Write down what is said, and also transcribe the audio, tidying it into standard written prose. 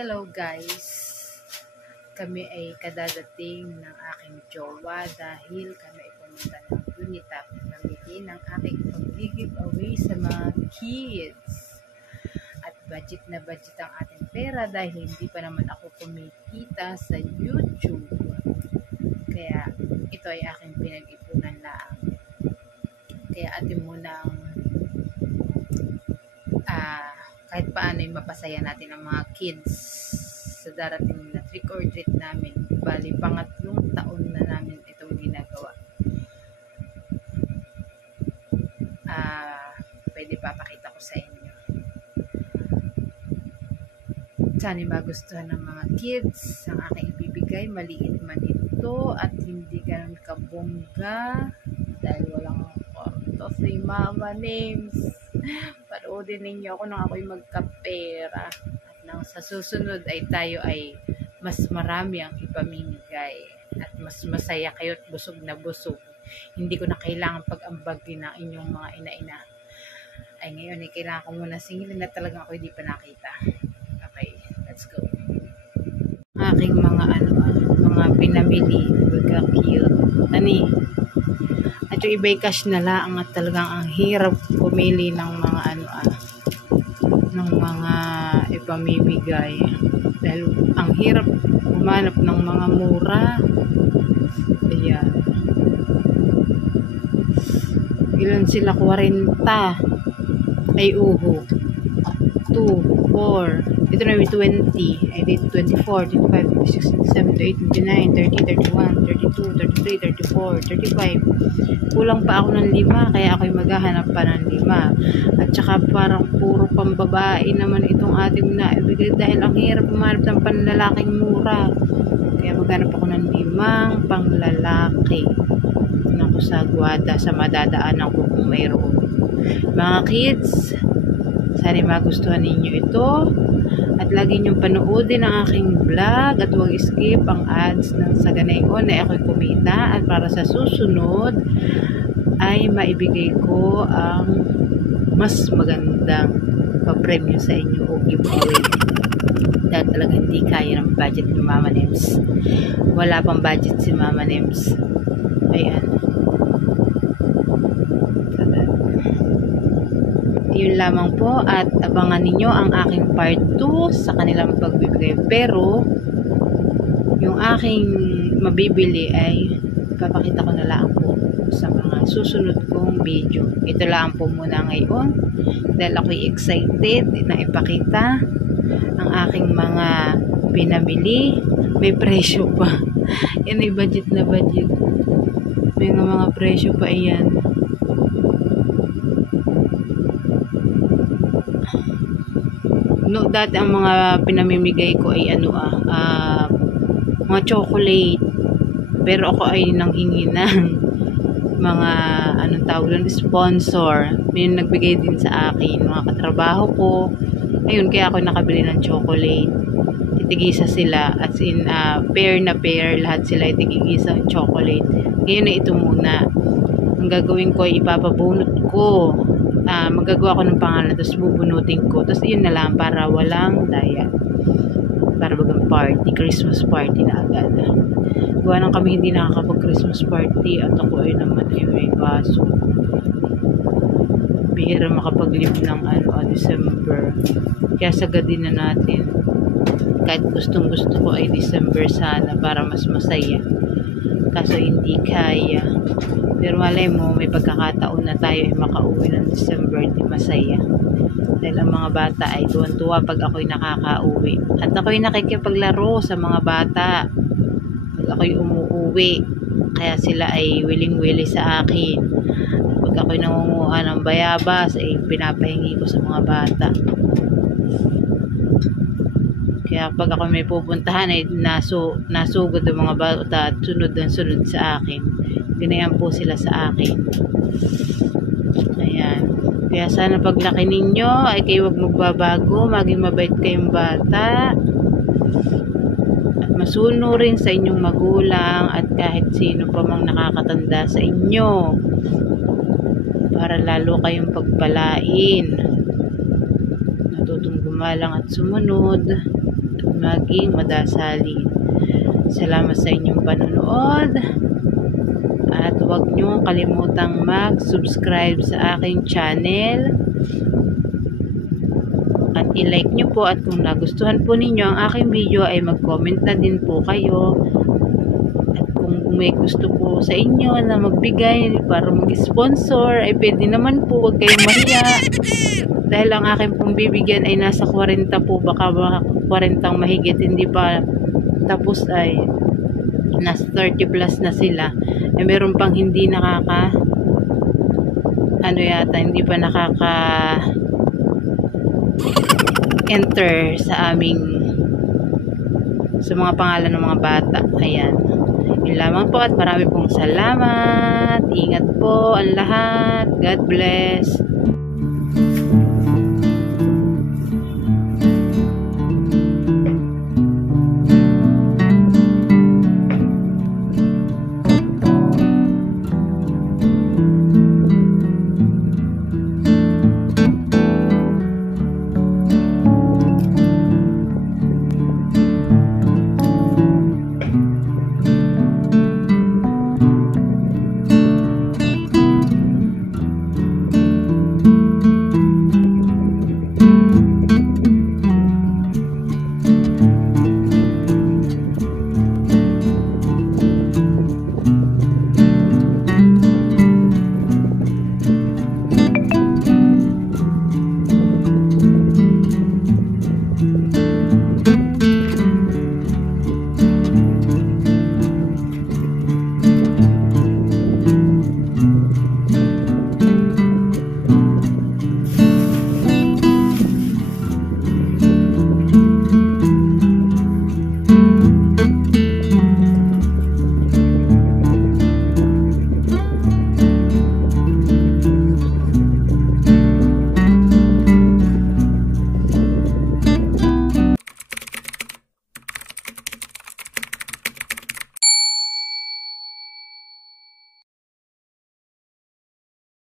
Hello guys, kami ay kadadating ng aking jowa dahil kami ay pumunta ng Unitap namili ng aking pag-giveaway sa mga kids. At budget na budget ang ating pera dahil hindi pa naman ako kumikita sa YouTube. Kaya ito ay aking pinag-ipunan lang. Kaya atin munang kahit paano ay mapasaya natin ang mga kids sa darating na trick or treat namin. Bali, pangatlong taon na namin itong ginagawa. Pwede papakita ko sa inyo. Sana magustuhan ng mga kids ang aking ibibigay. Maliit man ito at hindi ganun kabongga dahil walang kwarto si Mama Names. Paroodin ninyo ako nang ako'y magkapera. At nang sa susunod ay tayo ay mas marami ang ipamimigay. At mas masaya kayo at busog na busog. Hindi ko na kailangan pag-ambagin ng inyong mga ina-ina. Ay ngayon ay kailangan ko muna singilin na talagang ako hindi pa nakita. Okay, let's go. Aking mga mga pinamili. Baga cute. At yung iba'y cash na lang at talagang ang hirap pumili ng mga ng mga ipamimigay dahil ang hirap humanap ng mga mura. Ayan. Ilan sila? 40 ay uho. 2, 4 ito na may 20 ay dito 24, 25, 26, 27, 28, 29, 30, 31, 32, 33, 34, 35 kulang pa ako ng 5 kaya ako'y maghahanap pa ng 5 at saka parang puro pambabae naman itong ating naibigay dahil ang hirap pumanap ng panlalaking mura kaya maghanap ako ng 5 panglalaki naku sa gwada sa madadaanan ko kung mayroon. Mga kids, sana magustuhan ninyo ito at lagi niyong panoodin ang aking vlog at huwag skip ang ads ng sa ganayon na ako'y kumita at para sa susunod ay maibigay ko ang mas magandang papremyo sa inyo o giveaway dahil talaga hindi kaya ng budget ni Mama Nems. Wala pang budget si Mama Nems. Ayan. Yun lamang po at abangan ninyo ang aking part 2 sa kanilang pagbibigay. Pero yung aking mabibili ay papakita ko na lang po sa mga susunod kong video. Ito lang po muna ngayon dahil ako'y excited na ipakita ang aking mga pinamili. May presyo pa. Yan ay budget na budget. May mga presyo pa iyan. No, dati ang mga pinamimigay ko ay mga chocolate. Pero ako ay nanghingi ng mga sponsor. May nagbigay din sa akin, mga katrabaho ko. Ayun, kaya ako nakabili ng chocolate. Titigisa sila as in pair na pair, lahat sila ay tigigisa ng chocolate. Ngayon na ito muna. Ang gagawin ko ay ipapabunot ko. Magagawa ko ng pangalan tapos bubunutin ko tapos yun na lang para walang daya para bagang party, Christmas party na agad. Gawa nang kami hindi nakakapag Christmas party at ako ay naman ay may baso bihira makapag-live ng December kaya sagadin na natin kahit gustong gusto ko ay December sana para mas masaya kaso hindi kaya. Pero malay mo, may pagkakataon na tayo ay makauwi ng December, di masaya. Dahil ang mga bata ay tuwan-tuwa pag ako'y nakakauwi. At ako'y nakikipaglaro sa mga bata pag ako'y umuuwi. Kaya sila ay willing-willing sa akin. Pag ako'y nangunguha ng bayabas, ay pinapahingi ko sa mga bata. Kaya pag ako may pupuntahan ay nasugod ang mga bata at sunod ang sunod sa akin. Ganayan po sila sa akin. Ayan. Kaya sana paglaki ninyo ay kayo wag magbabago, maging mabait kayong bata. At masunurin sa inyong magulang at kahit sino pa mang nakakatanda sa inyo. Para lalo kayong pagpalain. Natutong gumalang at sumunod. at maging madasalin. Salamat sa inyong panonood. At huwag nyo kalimutang mag-subscribe sa aking channel. At i-like nyo po, at kung nagustuhan po ninyo ang aking video ay mag-comment na din po kayo. At kung may gusto po sa inyo na magbigay para mag-sponsor ay pwede naman po, huwag kayong mahiya. Dahil ang aking pong bibigyan ay nasa 40 po, baka 40 mahigit, hindi pa tapos ay nasa 30 plus na sila. Eh, meron pang hindi hindi pa nakaka enter sa mga pangalan ng mga bata. Ayan. Yun lamang po, at marami pong salamat. Ingat po ang lahat. God bless.